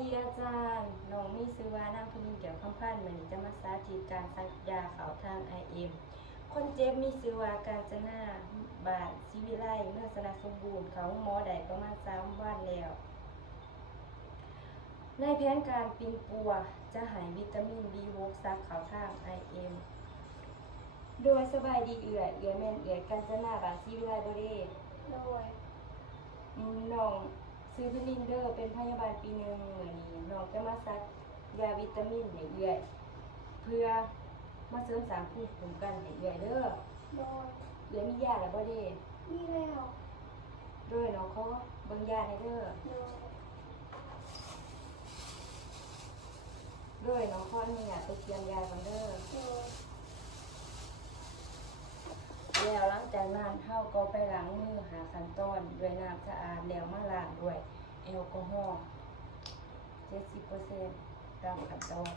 ดีอาจารย์น้องมีซื้อว่านางพนินเกี่ยวคำพันธ์มันจะมาสาธิตการซักยาเขาทาง IM คนเจ็บมีซื้อว่าการจนาบาทศิวิไลเมื่อสนาสมบูรณ์เขาหมอได้ประมาณ3 วันแล้ว ในแผนการปิงปัวจะให้วิตามิน B6 ซักเขาทาง IM โดยสบายดีแม่นการจนาบาทศิวิไลบ่เด้ โดยน้องซื้อพนินเดอร์เป็นพยาบาลปี 1มื้อนี้น้องจะมาซักยาวิตามินให้เพื่อมาเสริมสร้างภูมิคุ้มกันให้เด้อ โดยมียาแล้วบ่เด้ มีแล้ว โดยน้องขอเบิ่งยาให้เด้อ โดยโดยน้องขออนุญาตไปเตรียมยาก่อนเด้อ โดย แล้วหลังจากนั้นเฮาก็ไปล้างมือหาขั้นตอนด้วยน้ำสะอาดแล้วมาล้างด้วยแอลกอฮอล์ 70% ตามขั้นตอน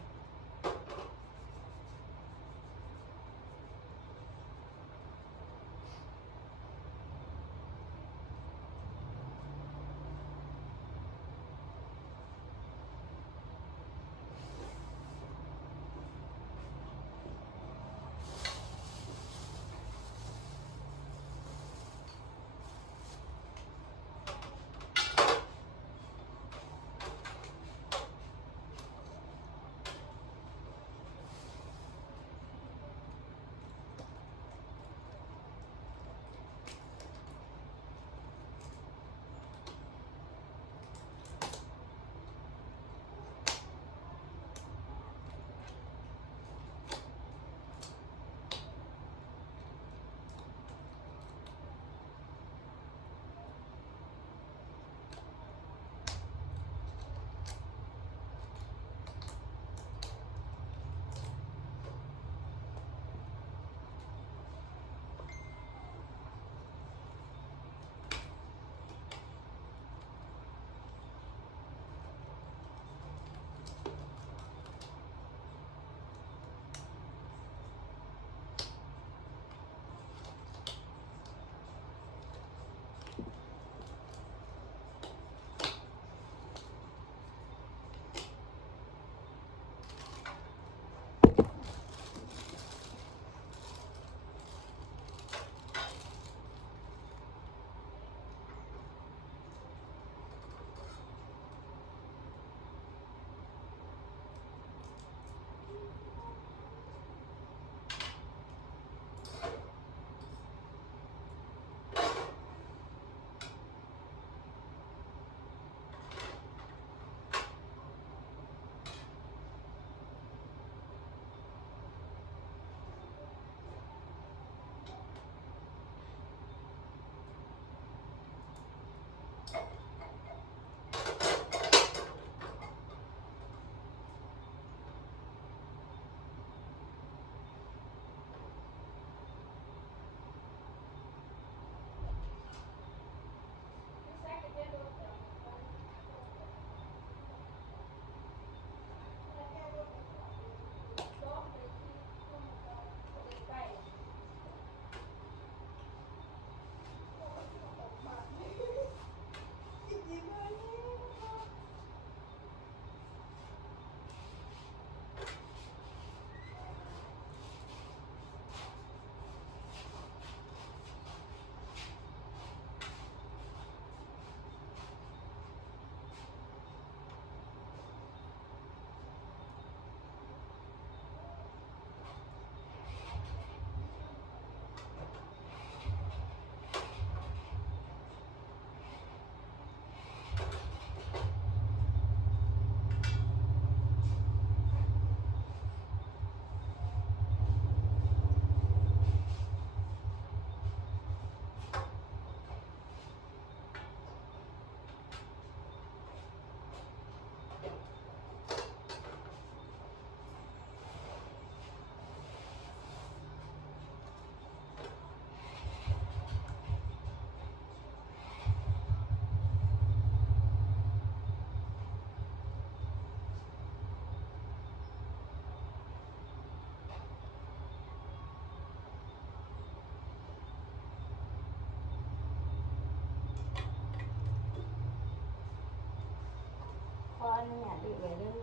อนุญาตดึกไว้เด้อ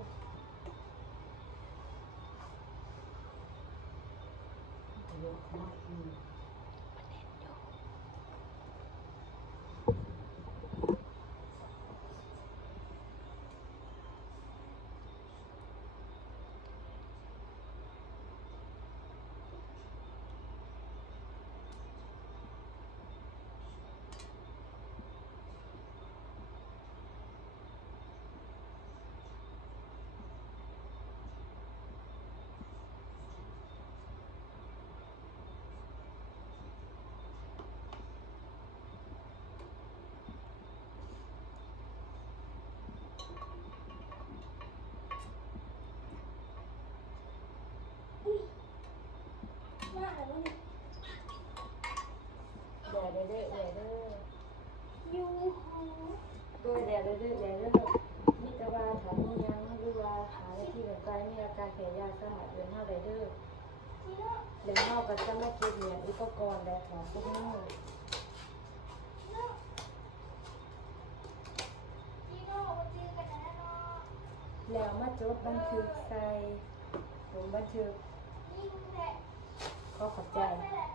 เยอะมากมากเลย แด่เด้อแด่เด้อ ยูหู โดยแด่เด้อแด่เด้อมีแต่ว่าถ้ามียังหรือว่าหาในที่ต่างๆมีอาการแพ้ยาสามารถเดินเฮาได้เด้อ จีโน่ แล้วเฮาก็จะมาเก็บเหรียญอุปกรณ์และของพวกนี้ จีโน่มาจีกันนะเนาะ แล้วมาจดบันทึกใส่สมบันทึก ยิ่งแหละ ขอขอบใจ ไม่แหละ